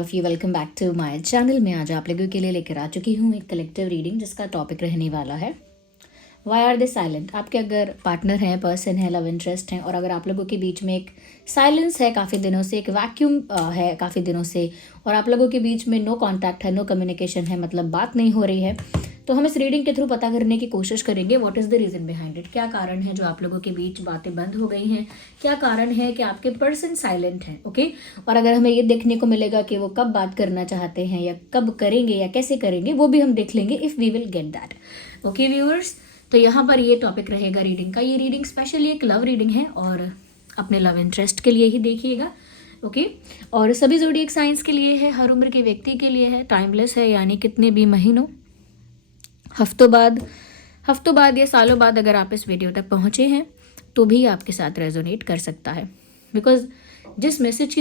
Of you, welcome back to my channel. मैं आज आप लोगों के लिए लेकर आ चुकी हूँ एक कलेक्टिव रीडिंग जिसका टॉपिक रहने वाला है वाई आर दे साइलेंट। आपके अगर पार्टनर हैं, पर्सन है, लव इंटरेस्ट हैं और अगर आप लोगों के बीच में एक साइलेंस है काफ़ी दिनों से, एक वैक्यूम है काफ़ी दिनों से और आप लोगों के बीच में नो कॉन्टैक्ट है, नो कम्युनिकेशन है, मतलब बात नहीं हो रही है, तो हम इस रीडिंग के थ्रू पता करने की कोशिश करेंगे what is the reason behind it. क्या कारण है जो आप लोगों के बीच बातें बंद हो गई हैं, क्या कारण है कि आपके पर्सन साइलेंट हैं। ओके, और अगर हमें ये देखने को मिलेगा कि वो कब बात करना चाहते हैं या कब करेंगे या कैसे करेंगे, वो भी हम देख लेंगे if we will get that. Okay viewers, तो यहाँ पर ये टॉपिक रहेगा रीडिंग का। ये रीडिंग स्पेशली एक लव रीडिंग है और अपने लव इंटरेस्ट के लिए ही देखिएगा। ओके, और सभी ज़ोडिएक साइंस के लिए है, हर उम्र के व्यक्ति के लिए है, टाइमलेस है, यानी कितने भी महीनों, हफ्तों बाद या सालों बाद अगर आप इस वीडियो तक पहुँचे हैं तो भी आपके साथ रेजोनेट कर सकता है। बिकॉज जिस मैसेज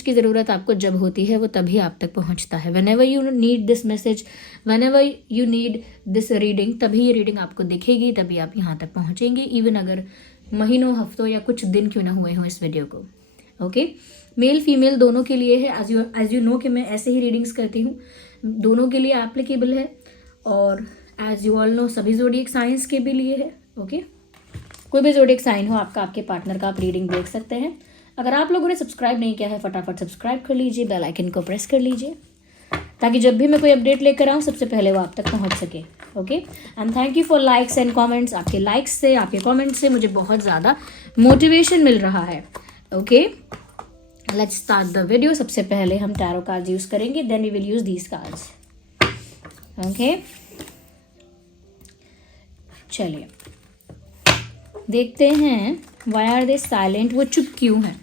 की ज़रूरत आपको जब होती है वो तभी आप तक पहुंचता है। Whenever you need this message, whenever you need this reading, तभी ये रीडिंग आपको दिखेगी, तभी आप यहाँ तक पहुंचेंगे, इवन अगर महीनों, हफ्तों या कुछ दिन क्यों ना हुए हों इस वीडियो को। ओके, मेल फीमेल दोनों के लिए है। एज यू नो कि मैं ऐसे ही रीडिंग्स करती हूँ, दोनों के लिए एप्लीकेबल है और एज यू ऑल नो सभी ज़ोडिएक साइंस के भी लिए है। ओके, कोई भी ज़ोडिएक साइन हो आपका, आपके पार्टनर का, आप रीडिंग देख सकते हैं। अगर आप लोगों ने सब्सक्राइब नहीं किया है फटाफट सब्सक्राइब कर लीजिए, बेल आइकन को प्रेस कर लीजिए ताकि जब भी मैं कोई अपडेट लेकर आऊँ सबसे पहले वो आप तक पहुँच सके। Okay, and thank you for likes and comments. आपके लाइक्स से, आपके कमेंट्स से मुझे बहुत ज़्यादा मोटिवेशन मिल रहा है। Okay, let's start the video. सबसे पहले हम टैरो कार्ड्स यूज़ करेंगे, then we will use these cards. Okay, चलिए देखते हैं वाई आर दे साइलेंट, वो चुप क्यों हैं।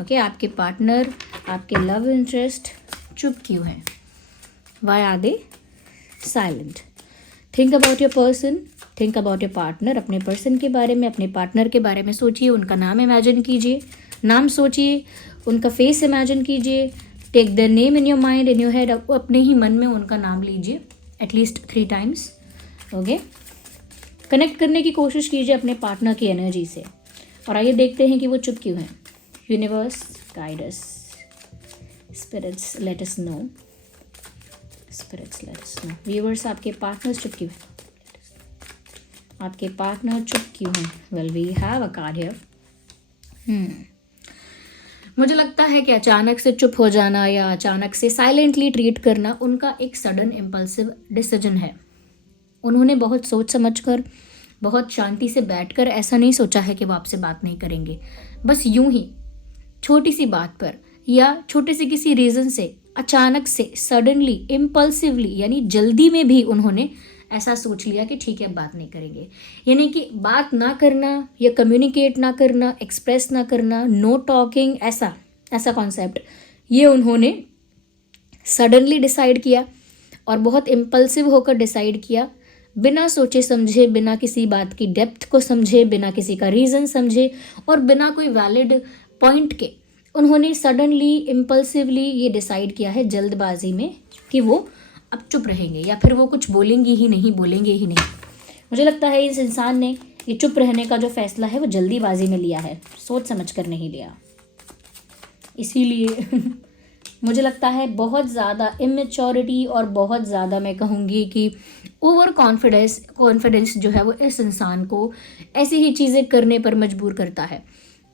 ओके, आपके पार्टनर, आपके लव इंटरेस्ट चुप क्यों हैं, why are they silent. Think about your person, think about your partner. अपने पर्सन के बारे में, अपने पार्टनर के बारे में सोचिए, उनका नाम इमेजिन कीजिए, नाम सोचिए, उनका फेस इमेजिन कीजिए, take their name in your mind, in your head. अपने ही मन में उनका नाम लीजिए एटलीस्ट 3 times। ओके, कनेक्ट करने की कोशिश कीजिए अपने पार्टनर की एनर्जी से और आइए देखते हैं कि वो चुप क्यों हैं। Universe guide us, spirits let us know, spirits let us know. Viewers, आपके पार्टनर चुप क्यों हैं, आपके पार्टनर चुप क्यों हैं। Well, we have a card here. मुझे लगता है कि अचानक से चुप हो जाना या अचानक से साइलेंटली ट्रीट करना उनका एक सडन इम्पल्सिव डिसीजन है। उन्होंने बहुत सोच समझकर, बहुत शांति से बैठकर ऐसा नहीं सोचा है कि वो आपसे बात नहीं करेंगे। बस यूं ही छोटी सी बात पर या छोटे से किसी रीज़न से अचानक से सडनली इम्पल्सिवली, यानी जल्दी में भी उन्होंने ऐसा सोच लिया कि ठीक है बात नहीं करेंगे। यानी कि बात ना करना या कम्युनिकेट ना करना, एक्सप्रेस ना करना, नो टॉकिंग, ऐसा कॉन्सेप्ट ये उन्होंने सडनली डिसाइड किया और बहुत इम्पल्सिव होकर डिसाइड किया, बिना सोचे समझे, बिना किसी बात की डेप्थ को समझे, बिना किसी का रीज़न समझे और बिना कोई वैलिड पॉइंट के उन्होंने सडनली इम्पल्सिवली ये डिसाइड किया है जल्दबाजी में कि वो अब चुप रहेंगे या फिर वो कुछ बोलेंगे ही नहीं। मुझे लगता है इस इंसान ने ये चुप रहने का जो फैसला है वो जल्दीबाजी में लिया है, सोच समझ कर नहीं लिया। इसीलिए मुझे लगता है बहुत ज़्यादा इमेच्योरिटी और बहुत ज़्यादा मैं कहूँगी कि ओवर कॉन्फिडेंस जो है वो इस इंसान को ऐसी ही चीज़ें करने पर मजबूर करता है।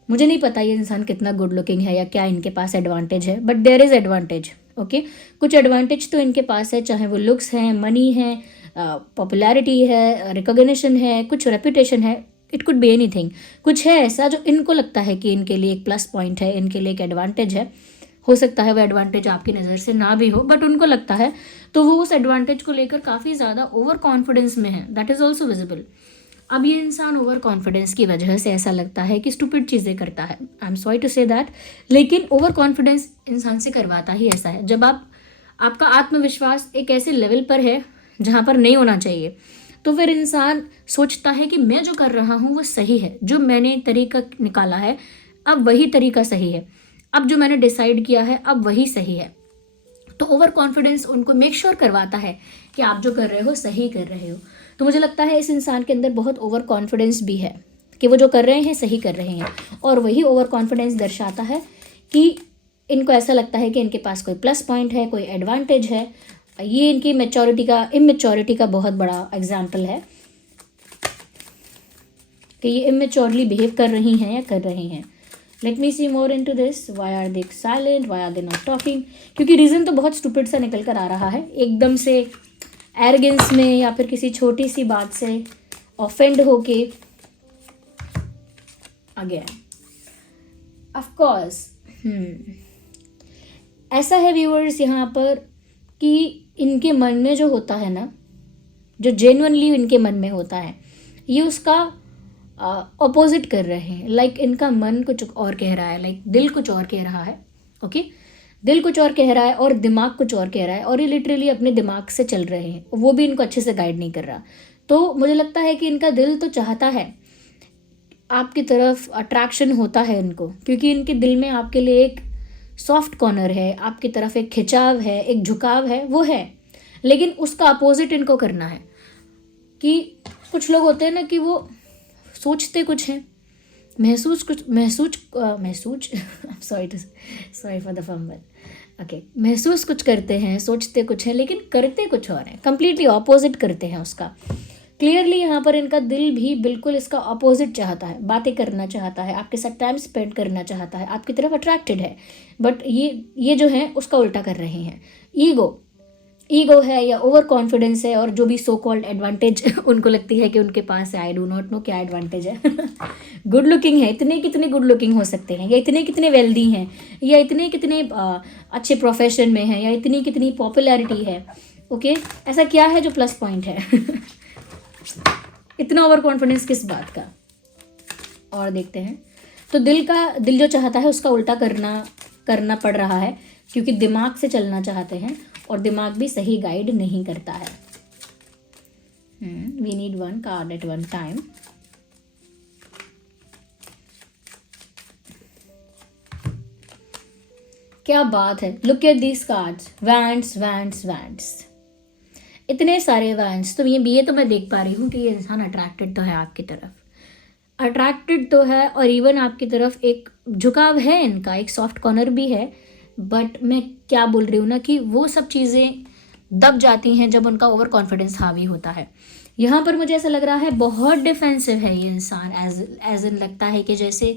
मुझे नहीं पता ये इंसान कितना गुड लुकिंग है या क्या इनके पास एडवांटेज है, but there is advantage. Okay, कुछ एडवांटेज तो इनके पास है, चाहे वो लुक्स हैं, मनी है, पॉपुलैरिटी है, रिकॉग्निशन है, कुछ रेपुटेशन है, इट कुड बी एनीथिंग। कुछ है ऐसा जो इनको लगता है कि इनके लिए एक प्लस पॉइंट है, इनके लिए एक एडवांटेज है। हो सकता है वो एडवांटेज आपकी नज़र से ना भी हो, बट उनको लगता है, तो वो उस एडवांटेज को लेकर काफ़ी ज़्यादा ओवर कॉन्फिडेंस में है। That is also visible. अब ये इंसान ओवर कॉन्फिडेंस की वजह से ऐसा लगता है कि स्टूपिड चीज़ें करता है, I am sorry to say that, लेकिन ओवर कॉन्फिडेंस इंसान से करवाता ही ऐसा है। जब आपका आत्मविश्वास एक ऐसे लेवल पर है जहाँ पर नहीं होना चाहिए, तो फिर इंसान सोचता है कि मैं जो कर रहा हूँ वो सही है, जो मैंने तरीका निकाला है अब वही तरीका सही है, अब जो मैंने डिसाइड किया है अब वही सही है। तो ओवर कॉन्फिडेंस उनको मेक श्योर करवाता है कि आप जो कर रहे हो सही कर रहे हो। तो मुझे लगता है इस इंसान के अंदर बहुत ओवर कॉन्फिडेंस भी है कि वो जो कर रहे हैं सही कर रहे हैं, और वही ओवर कॉन्फिडेंस दर्शाता है कि इनको ऐसा लगता है कि इनके पास कोई प्लस पॉइंट है, कोई एडवांटेज है। ये इनकी इमेच्योरिटी का बहुत बड़ा एग्जाम्पल है कि ये इमेच्योरली बिहेव कर रही हैं या कर रहे हैं। Let me see more into this. Why are they silent, why are they not talking? क्योंकि रीज़न तो बहुत स्टूपिड सा निकल कर आ रहा है, एकदम से एरोगेंस में या फिर किसी छोटी सी बात से ऑफेंड होके अगेन ऑफ कोर्स ऐसा है व्यूअर्स यहाँ पर कि इनके मन में जो होता है ना, जो जेन्युइनली इनके मन में होता है, ये उसका अपोजिट कर रहे हैं। लाइक इनका मन कुछ और कह रहा है, लाइक दिल कुछ और कह रहा है। ओके, दिल कुछ और कह रहा है और दिमाग कुछ और कह रहा है, और ये लिटरली अपने दिमाग से चल रहे हैं, वो भी इनको अच्छे से गाइड नहीं कर रहा। तो मुझे लगता है कि इनका दिल तो चाहता है आपकी तरफ, अट्रैक्शन होता है इनको, क्योंकि इनके दिल में आपके लिए एक सॉफ्ट कॉर्नर है, आपकी तरफ एक खिंचाव है, एक झुकाव है, वो है। लेकिन उसका अपोजिट इनको करना है। कि कुछ लोग होते हैं ना कि वो सोचते कुछ हैं, sorry for the fumble. Okay, महसूस कुछ करते हैं, सोचते कुछ हैं, लेकिन करते कुछ और हैं, कंप्लीटली ऑपोजिट करते हैं उसका। क्लियरली यहाँ पर इनका दिल भी बिल्कुल इसका अपोजिट चाहता है, बातें करना चाहता है, आपके साथ टाइम स्पेंड करना चाहता है, आपकी तरफ अट्रैक्टेड है, बट ये जो है उसका उल्टा कर रहे हैं। ईगो है या ओवर कॉन्फिडेंस है, और जो भी सो कॉल्ड एडवांटेज उनको लगती है कि उनके पास है, आई डू नॉट नो क्या एडवांटेज है। गुड लुकिंग है, इतने कितने गुड लुकिंग हो सकते हैं, या इतने कितने वेल्दी हैं, या इतने कितने अच्छे प्रोफेशन में हैं, या इतनी कितनी पॉपुलैरिटी है। ओके, ऐसा क्या है जो प्लस पॉइंट है? इतना ओवर कॉन्फिडेंस किस बात का? और देखते हैं। तो दिल जो चाहता है उसका उल्टा करना पड़ रहा है, क्योंकि दिमाग से चलना चाहते हैं, और दिमाग भी सही गाइड नहीं करता है। We need one card at one time. क्या बात है, look at these cards, wands wands wands, इतने सारे वैंड्स। तो ये तो मैं देख पा रही हूँ कि ये इंसान अट्रैक्टेड तो है आपकी तरफ, अट्रैक्टेड तो है, और इवन आपकी तरफ एक झुकाव है इनका, एक सॉफ्ट कॉर्नर भी है। बट मैं क्या बोल रही हूँ ना कि वो सब चीज़ें दब जाती हैं जब उनका ओवर कॉन्फिडेंस हावी होता है। यहाँ पर मुझे ऐसा लग रहा है बहुत डिफेंसिव है ये इंसान, एज इन लगता है कि जैसे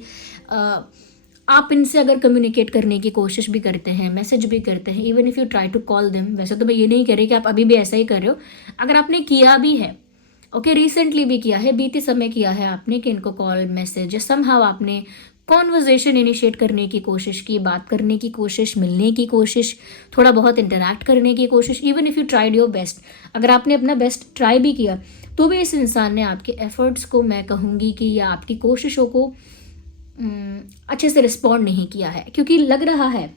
आप इनसे अगर कम्युनिकेट करने की कोशिश भी करते हैं, मैसेज भी करते हैं, even if you try to call them, वैसे तो मैं ये नहीं कह रही कि आप अभी भी ऐसा ही कर रहे हो, अगर आपने किया भी है, ओके, रिसेंटली भी किया है, बीते समय किया है आपने कि इनको कॉल मैसेज समहाउ आपने कॉन्वर्जेशन इनिशिएट करने की कोशिश की, बात करने की कोशिश, मिलने की कोशिश, थोड़ा बहुत इंटरैक्ट करने की कोशिश, even if you tried your best, अगर आपने अपना बेस्ट ट्राई भी किया, तो भी इस इंसान ने आपके एफर्ट्स को, मैं कहूँगी कि, या आपकी कोशिशों को अच्छे से रिस्पॉन्ड नहीं किया है। क्योंकि लग रहा है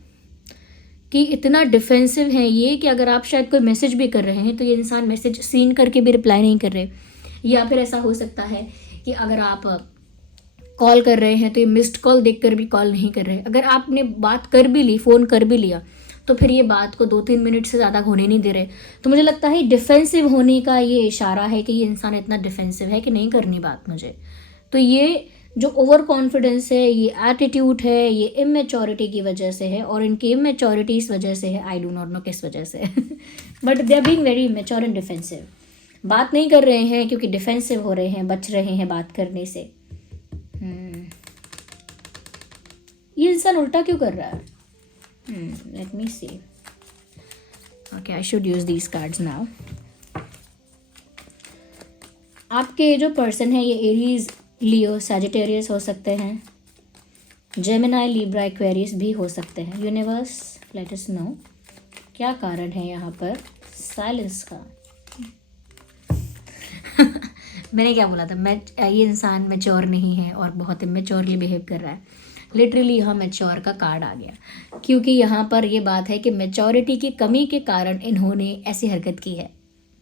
कि इतना डिफेंसिव है ये कि अगर आप शायद कोई मैसेज भी कर रहे हैं तो ये इंसान मैसेज सीन करके भी रिप्लाई नहीं कर रहे, या फिर ऐसा हो सकता है कि अगर आप कॉल कर रहे हैं तो ये मिस्ड कॉल देखकर भी कॉल नहीं कर रहे। अगर आपने बात कर भी ली, फ़ोन कर भी लिया, तो फिर ये बात को 2-3 मिनट से ज़्यादा होने नहीं दे रहे। तो मुझे लगता है डिफेंसिव होने का ये इशारा है कि ये इंसान इतना डिफेंसिव है कि नहीं करनी बात मुझे। तो ये जो ओवर कॉन्फिडेंस है, ये एटीट्यूड है, ये इमेच्योरिटी की वजह से है, और इनकी इमेच्योरिटी इस वजह से है, आई डू नॉट नो किस वजह से, but they are being very immature and defensive. बात नहीं कर रहे हैं क्योंकि डिफेंसिव हो रहे हैं, बच रहे हैं बात करने से। ये इंसान उल्टा क्यों कर रहा है? Let me see. Okay, I should use these cards now. आपके जो पर्सन है ये एरीज, लियो, सैजिटेरियस हो सकते हैं, जेमिनाई, लिब्रा, एक्वेरियस भी हो सकते हैं। यूनिवर्स लेट अस नो क्या कारण है यहाँ पर साइलेंस का। मैंने क्या बोला था, ये इंसान मैच्योर नहीं है और बहुत इमेच्योरली बिहेव कर रहा है। लिटरली यहाँ मैच्योर का कार्ड आ गया, क्योंकि यहाँ पर ये बात है कि मैच्योरिटी की कमी के कारण इन्होंने ऐसी हरकत की है।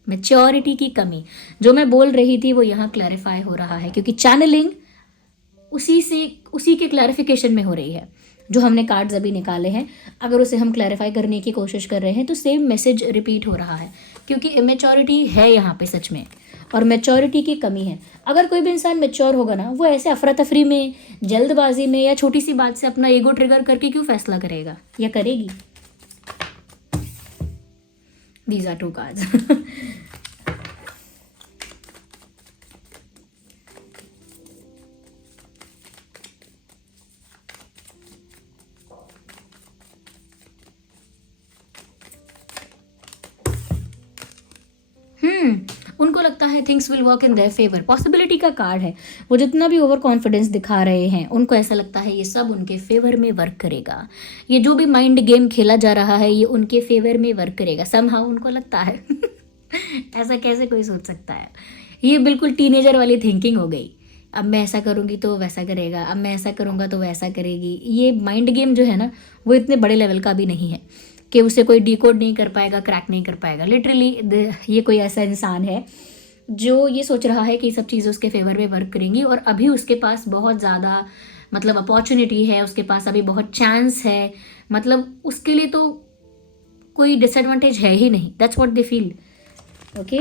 मैच्योरिटी की कमी जो मैं बोल रही थी वो यहाँ क्लैरिफाई हो रहा है, क्योंकि चैनलिंग उसी के क्लैरिफिकेशन में हो रही है। जो हमने कार्ड्स अभी निकाले हैं, अगर उसे हम क्लैरिफाई करने की कोशिश कर रहे हैं तो सेम मैसेज रिपीट हो रहा है, क्योंकि इमेच्योरिटी है यहाँ पे सच में। और मैच्योरिटी की कमी है। अगर कोई भी इंसान मैच्योर होगा ना, वो ऐसे अफरा तफरी में, जल्दबाजी में या छोटी सी बात से अपना ईगो ट्रिगर करके क्यों फैसला करेगा या करेगी। These are 2 cards. उनको लगता है things will work in their favour, possibility का कार्ड है। वो जितना भी ओवर कॉन्फिडेंस दिखा रहे हैं, उनको ऐसा लगता है ये सब उनके फेवर में वर्क करेगा। ये जो भी माइंड गेम खेला जा रहा है ये उनके फेवर में वर्क करेगा, समहाउ उनको लगता है। ऐसा कैसे कोई सोच सकता है। ये बिल्कुल टीनेजर वाली थिंकिंग हो गई। अब मैं ऐसा करूँगी तो वैसा करेगा, अब मैं ऐसा करूँगा तो वैसा करेगी। ये माइंड गेम जो है ना, वो इतने बड़े लेवल का भी नहीं है कि उसे कोई डिकोड नहीं कर पाएगा, क्रैक नहीं कर पाएगा। लिटरली ये कोई ऐसा इंसान है जो ये सोच रहा है कि सब चीज़ें उसके फेवर में वर्क करेंगी, और अभी उसके पास बहुत ज़्यादा मतलब अपॉर्चुनिटी है, उसके पास अभी बहुत चांस है, मतलब उसके लिए तो कोई डिसएडवांटेज है ही नहीं। That's what they feel. Okay,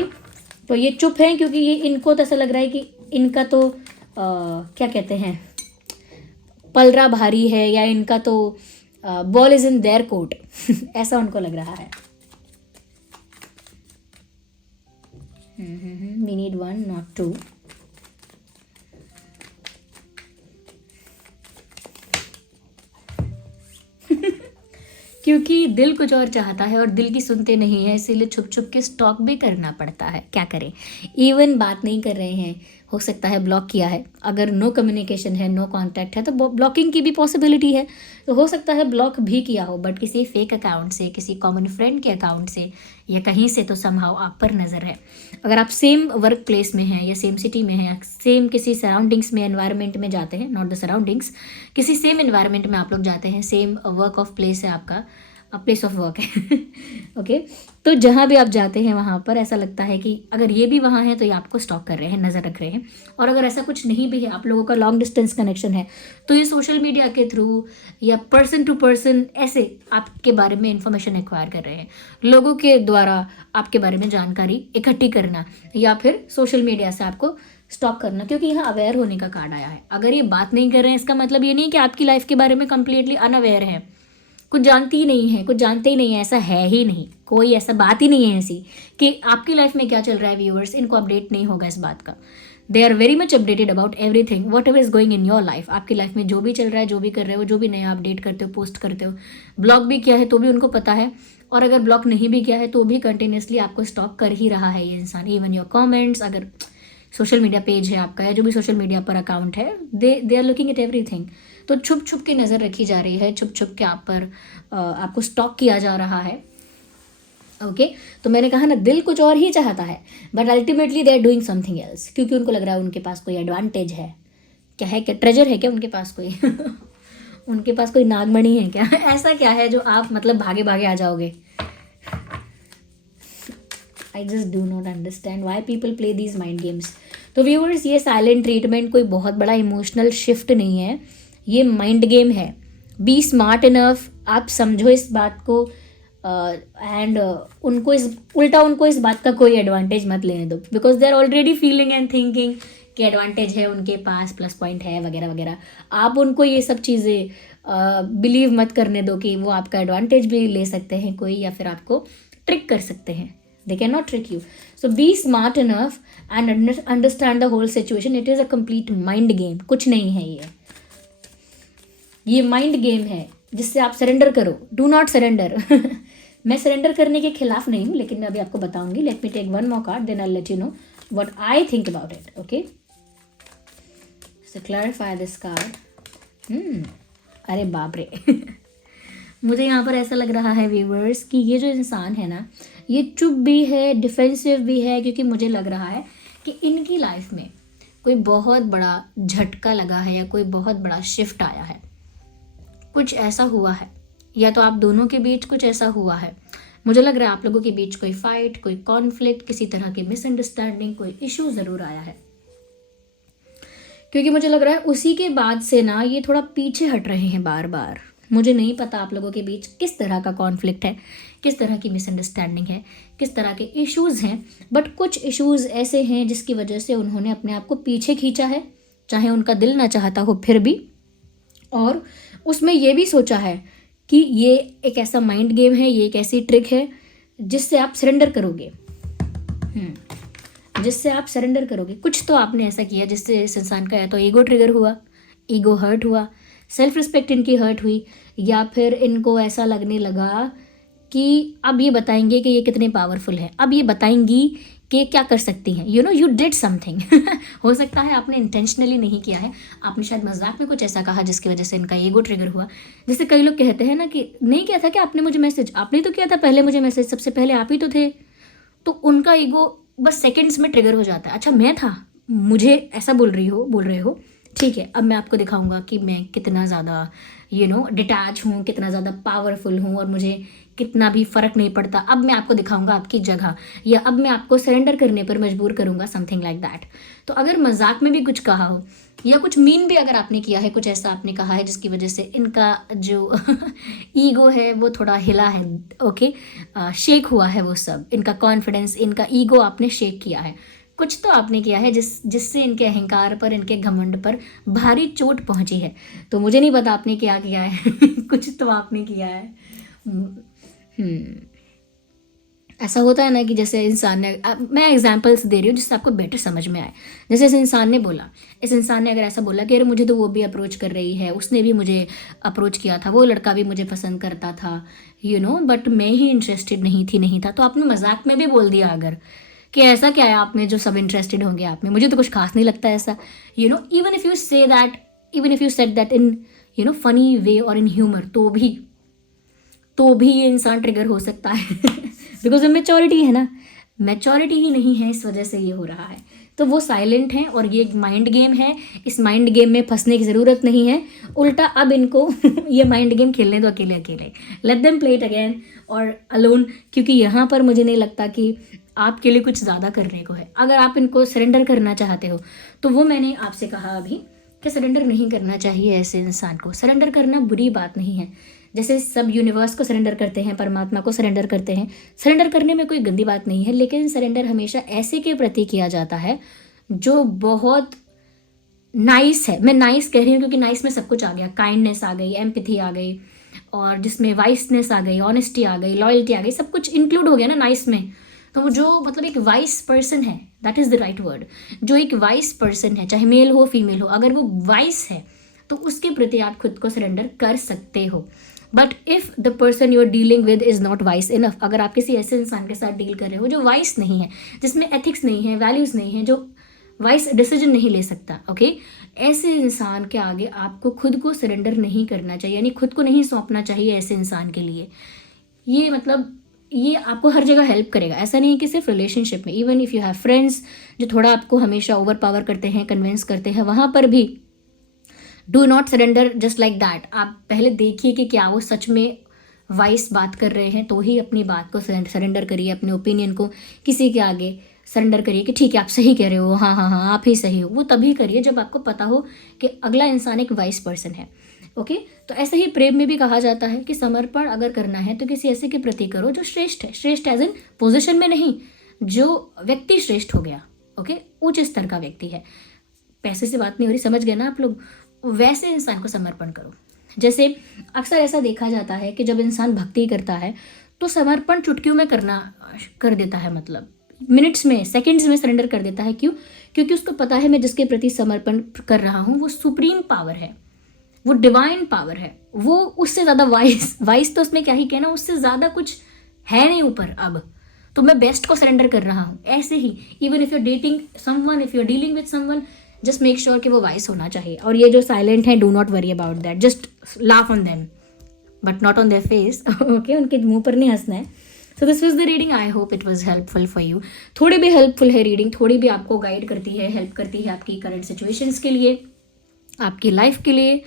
तो ये चुप हैं क्योंकि ये इनको तो ऐसा लग रहा है कि इनका तो क्या कहते हैं, पलरा भारी है, या इनका तो ball is in their court. ऐसा उनको लग रहा है। We need 1 not 2। क्योंकि दिल कुछ और चाहता है और दिल की सुनते नहीं है, इसीलिए छुप छुप के स्टॉक भी करना पड़ता है। क्या करें, इवन बात नहीं कर रहे हैं, हो सकता है ब्लॉक किया है। अगर नो कम्युनिकेशन है, नो कांटेक्ट है, तो ब्लॉकिंग की भी पॉसिबिलिटी है। तो हो सकता है ब्लॉक भी किया हो, बट किसी फेक अकाउंट से, किसी कॉमन फ्रेंड के अकाउंट से, या कहीं से तो समहाउ आप पर नज़र है। अगर आप सेम वर्क प्लेस में हैं, या सेम सिटी में हैं, या सेम किसी सराउंडिंग्स में, एनवायरनमेंट में जाते हैं, नॉट द सराउंडिंग्स, किसी सेम एनवायरनमेंट में आप लोग जाते हैं, सेम वर्क ऑफ प्लेस है आपका, प्लेस ऑफ वर्क है। ओके, तो जहाँ भी आप जाते हैं वहाँ पर ऐसा लगता है कि अगर ये भी वहाँ है तो ये आपको स्टॉक कर रहे हैं, नज़र रख रहे हैं। और अगर ऐसा कुछ नहीं भी है, आप लोगों का लॉन्ग डिस्टेंस कनेक्शन है, तो ये सोशल मीडिया के थ्रू या पर्सन टू पर्सन ऐसे आपके बारे में इंफॉर्मेशन एक्वायर कर रहे हैं। लोगों के द्वारा आपके बारे में जानकारी इकट्ठी करना, या फिर सोशल मीडिया से आपको स्टॉक करना, क्योंकि यहाँ अवेयर होने का कार्ड आया है। अगर ये बात नहीं कर रहे हैं, इसका मतलब ये नहीं कि आपकी लाइफ के बारे में कंप्लीटली अनअवेयर है, कुछ जानती ही नहीं है, कुछ जानते ही नहीं है। ऐसा है ही नहीं, कोई ऐसा बात ही नहीं है ऐसी कि आपकी लाइफ में क्या चल रहा है। व्यूअर्स, इनको अपडेट नहीं होगा इस बात का। They are very much updated about everything whatever is going in your life. आपकी लाइफ में जो भी चल रहा है, जो भी कर रहे हो, जो भी नया अपडेट करते हो, पोस्ट करते हो, ब्लॉग भी किया है तो भी उनको पता है, और अगर ब्लॉग नहीं भी किया है तो भी कंटिन्यूसली आपको स्टॉक कर ही रहा है ये इंसान। इवन योर कॉमेंट्स, अगर सोशल मीडिया पेज है आपका, या जो भी सोशल मीडिया पर अकाउंट है, they are looking at everything. तो छुप छुप के नज़र रखी जा रही है, छुप छुप के आप पर आपको स्टॉक किया जा रहा है। ओके, तो मैंने कहा ना, दिल कुछ और ही चाहता है, but ultimately they are doing something else, क्योंकि उनको लग रहा है उनके पास कोई एडवांटेज है। क्या है, क्या ट्रेजर है क्या उनके पास कोई? उनके पास कोई नागमणि है क्या? ऐसा क्या है जो आप मतलब भागे भागे आ जाओगे? I just do not understand why people play these mind games. तो व्यूअर्स, ये साइलेंट ट्रीटमेंट कोई बहुत बड़ा इमोशनल शिफ्ट नहीं है, ये माइंड गेम है। बी स्मार्ट इनफ, आप समझो इस बात को, एंड उनको इस बात का कोई एडवांटेज मत लेने दो, because they are already feeling and thinking कि एडवांटेज है उनके पास, प्लस पॉइंट है वगैरह वगैरह। आप उनको ये सब चीज़ें बिलीव मत करने दो कि वो आपका एडवांटेज भी ले सकते हैं कोई, या फिर आपको ट्रिक कर सकते हैं। They cannot trick you. So be smart enough and understand the whole situation. It is a complete mind game. कुछ नहीं है ये माइंड गेम है जिससे आप सरेंडर करो। Do not surrender. मैं सरेंडर करने के खिलाफ नहीं हूँ, लेकिन मैं अभी आपको बताऊंगी। Let me take one more card, then I let you know what I think about it. Okay, so clarify this card. अरे बाप रे। मुझे यहाँ पर ऐसा लग रहा है व्यूवर्स कि ये जो इंसान है ना, ये चुप भी है, डिफेंसिव भी है, क्योंकि मुझे लग रहा है कि इनकी लाइफ में कोई बहुत बड़ा झटका लगा है, या कोई बहुत बड़ा शिफ्ट आया है, कुछ ऐसा हुआ है, या तो आप दोनों के बीच कुछ ऐसा हुआ है। मुझे लग रहा है आप लोगों के बीच कोई फाइट, कोई कॉन्फ्लिक्ट, किसी तरह की मिसअंडरस्टैंडिंग, कोई इशू ज़रूर आया है, क्योंकि मुझे लग रहा है उसी के बाद से ना ये थोड़ा पीछे हट रहे हैं बार बार। मुझे नहीं पता आप लोगों के बीच किस तरह का कॉन्फ्लिक्ट है, किस तरह की मिसअंडरस्टैंडिंग है, किस तरह के इश्यूज़ हैं, बट कुछ इश्यूज़ ऐसे हैं जिसकी वजह से उन्होंने अपने आप को पीछे खींचा है, चाहे उनका दिल ना चाहता हो फिर भी। और उसमें ये भी सोचा है कि ये एक ऐसा माइंड गेम है, ये एक ऐसी ट्रिक है जिससे आप सरेंडर करोगे, जिससे आप सरेंडर करोगे। कुछ तो आपने ऐसा किया जिससे इस इंसान का या तो ईगो ट्रिगर हुआ, ईगो हर्ट हुआ, सेल्फ रिस्पेक्ट इनकी हर्ट हुई, या फिर इनको ऐसा लगने लगा कि अब ये बताएंगे कि ये कितने पावरफुल है, अब ये बताएंगी कि क्या कर सकती हैं, यू डिड समथिंग। हो सकता है आपने इंटेंशनली नहीं किया है, आपने शायद मजाक में कुछ ऐसा कहा जिसकी वजह से इनका ईगो ट्रिगर हुआ। जैसे कई लोग कहते हैं ना कि नहीं किया था कि आपने मुझे मैसेज, आपने तो किया था पहले मुझे मैसेज, सबसे पहले आप ही तो थे। तो उनका ईगो बस सेकंड्स में ट्रिगर हो जाता है। अच्छा मैं था, मुझे ऐसा बोल रहे हो, ठीक है, अब मैं आपको दिखाऊंगा कि मैं कितना ज़्यादा डिटैच हूँ, कितना ज़्यादा पावरफुल हूँ और मुझे कितना भी फ़र्क नहीं पड़ता। अब मैं आपको दिखाऊंगा आपकी जगह, या अब मैं आपको सरेंडर करने पर मजबूर करूँगा, समथिंग लाइक दैट। तो अगर मजाक में भी कुछ कहा हो या कुछ मीन भी अगर आपने किया है, कुछ ऐसा आपने कहा है जिसकी वजह से इनका जो ईगो है वो थोड़ा हिला है, ओके, शेक हुआ है वो सब, इनका कॉन्फिडेंस, इनका ईगो आपने शेक किया है, कुछ तो आपने किया है जिससे इनके अहंकार पर, इनके घमंड पर भारी चोट पहुंची है। तो मुझे नहीं पता आपने क्या किया है कुछ तो आपने किया है। ऐसा होता है ना कि जैसे इंसान ने, मैं एग्जांपल्स दे रही हूँ जिससे आपको बेटर समझ में आए। जैसे इस इंसान ने बोला, इस इंसान ने अगर ऐसा बोला कि अरे मुझे तो वो भी अप्रोच कर रही है, उसने भी मुझे अप्रोच किया था, वो लड़का भी मुझे पसंद करता था, बट मैं ही इंटरेस्टेड नहीं था। तो आपने मजाक में भी बोल दिया अगर कि ऐसा क्या है आप में जो सब इंटरेस्टेड होंगे आप में, मुझे तो कुछ खास नहीं लगता ऐसा, even if you said that in funny way और इन ह्यूमर, तो भी ये इंसान ट्रिगर हो सकता है बिकॉज मेच्योरिटी है ना, मेच्योरिटी ही नहीं है, इस वजह से ये हो रहा है। तो वो साइलेंट हैं और ये एक माइंड गेम है, इस माइंड गेम में फंसने की ज़रूरत नहीं है, उल्टा अब इनको ये माइंड गेम खेलने दो अकेले अकेले, let them play it again और अलोन, क्योंकि यहाँ पर मुझे नहीं लगता कि आपके लिए कुछ ज़्यादा करने को है। अगर आप इनको सरेंडर करना चाहते हो तो वो मैंने आपसे कहा अभी कि सरेंडर नहीं करना चाहिए ऐसे इंसान को। सरेंडर करना बुरी बात नहीं है, जैसे सब यूनिवर्स को सरेंडर करते हैं, परमात्मा को सरेंडर करते हैं, सरेंडर करने में कोई गंदी बात नहीं है, लेकिन सरेंडर हमेशा ऐसे के प्रति किया जाता है जो बहुत नाइस है। मैं नाइस कह रही हूँ क्योंकि नाइस में सब कुछ आ गया, काइंडनेस आ गई, एम्पैथी आ गई, और जिसमें वाइसनेस आ गई, ऑनेस्टी आ गई, लॉयल्टी आ गई, सब कुछ इंक्लूड हो गया ना नाइस में। तो वो जो मतलब एक वाइस पर्सन है, that is the right word, जो एक वाइस पर्सन है, चाहे मेल हो फीमेल हो, अगर वो वाइस है तो उसके प्रति आप खुद को सरेंडर कर सकते हो। But if the person you are dealing with is not wise enough, अगर आप किसी ऐसे इंसान के साथ डील कर रहे हो जो वाइस नहीं है, जिसमें एथिक्स नहीं है, वैल्यूज़ नहीं है, जो वाइस डिसीजन नहीं ले सकता, ओके, ऐसे इंसान के आगे आपको खुद को सरेंडर नहीं करना चाहिए, यानी खुद को नहीं सौंपना चाहिए ऐसे इंसान के लिए। ये मतलब ये आपको हर जगह हेल्प करेगा, ऐसा नहीं कि सिर्फ रिलेशनशिप में, even if you have friends जो थोड़ा आपको हमेशा ओवर पावर करते हैं, कन्विंस करते हैं, वहाँ पर भी do not surrender just like that. आप पहले देखिए कि क्या वो सच में वाइस बात कर रहे हैं, तो ही अपनी बात को सरेंडर करिए, अपने ओपिनियन को किसी के आगे सरेंडर करिए कि ठीक है आप सही कह रहे हो, हाँ हाँ हाँ आप ही सही हो। वो तभी करिए जब आपको पता हो कि अगला इंसान एक वाइस पर्सन है, ओके। तो ऐसे ही प्रेम में भी कहा जाता है कि समर्पण अगर करना है तो किसी ऐसे के प्रति करो जो श्रेष्ठ है, श्रेष्ठ एज इन पोजिशन में नहीं, जो व्यक्ति श्रेष्ठ हो गया, ओके, उच्च स्तर का व्यक्ति है। पैसे से बात नहीं हो रही, समझ गए ना आप लोग, वैसे इंसान को समर्पण करो। जैसे अक्सर ऐसा देखा जाता है कि जब इंसान भक्ति करता है तो समर्पण चुटकियों में कर देता है, मतलब मिनट्स में, सेकंड्स में सरेंडर कर देता है। क्यों? क्योंकि उसको पता है मैं जिसके प्रति समर्पण कर रहा हूँ वो सुप्रीम पावर है, वो डिवाइन पावर है, वो उससे ज़्यादा वाइस तो उसमें क्या ही कहना, उससे ज़्यादा कुछ है नहीं ऊपर, अब तो मैं बेस्ट को सरेंडर कर रहा हूँ। ऐसे ही even if you are dating someone, if you are dealing with someone, just make sure कि वो वाइस होना चाहिए। और ये जो साइलेंट है, do not worry about that, just laugh on them but not on their face, okay, उनके मुंह पर नहीं हंसना है। So this was the reading, I hope it was helpful for you. थोड़ी भी हेल्पफुल है रीडिंग, थोड़ी भी आपको गाइड करती है, हेल्प करती है आपकी करंट सिचुएशंस के लिए, आपकी लाइफ के लिए,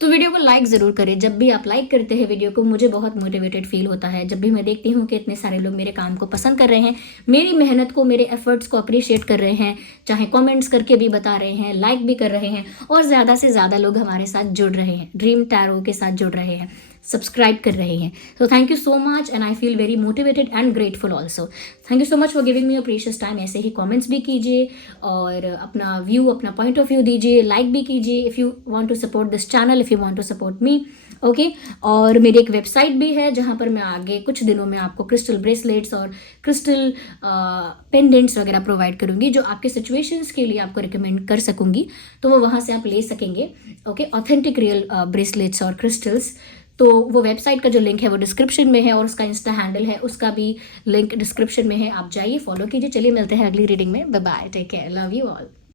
तो वीडियो को लाइक ज़रूर करें। जब भी आप लाइक करते हैं वीडियो को, मुझे बहुत मोटिवेटेड फील होता है। जब भी मैं देखती हूँ कि इतने सारे लोग मेरे काम को पसंद कर रहे हैं, मेरी मेहनत को, मेरे एफर्ट्स को अप्रिशिएट कर रहे हैं, चाहे कमेंट्स करके भी बता रहे हैं, लाइक भी कर रहे हैं, और ज़्यादा से ज़्यादा लोग हमारे साथ जुड़ रहे हैं, ड्रीम टैरो के साथ जुड़ रहे हैं, सब्सक्राइब कर रहे हैं. So thank you so much and I feel very motivated and grateful also. Thank you so much for giving me your precious time. ऐसे ही comments भी कीजिए और अपना व्यू, अपना पॉइंट ऑफ व्यू दीजिए, लाइक भी कीजिए if you want to support this channel, if you want to support me. Okay, और मेरी एक वेबसाइट भी है जहाँ पर मैं आगे कुछ दिनों में आपको क्रिस्टल ब्रेसलेट्स और क्रिस्टल पेंडेंट्स वगैरह प्रोवाइड करूँगी जो आपके सिचुएशंस के लिए आपको रिकमेंड कर सकूँगी. तो वो वहाँ से आप ले सकेंगे. ओके, ऑथेंटिक रियल ब्रेसलेट्स और क्रिस्टल्स. तो वो वेबसाइट का जो लिंक है वो डिस्क्रिप्शन में है और उसका इंस्टा हैंडल है, उसका भी लिंक डिस्क्रिप्शन में है. आप जाइए, फॉलो कीजिए. चलिए मिलते हैं अगली रीडिंग में. Bye bye, take care, love you all.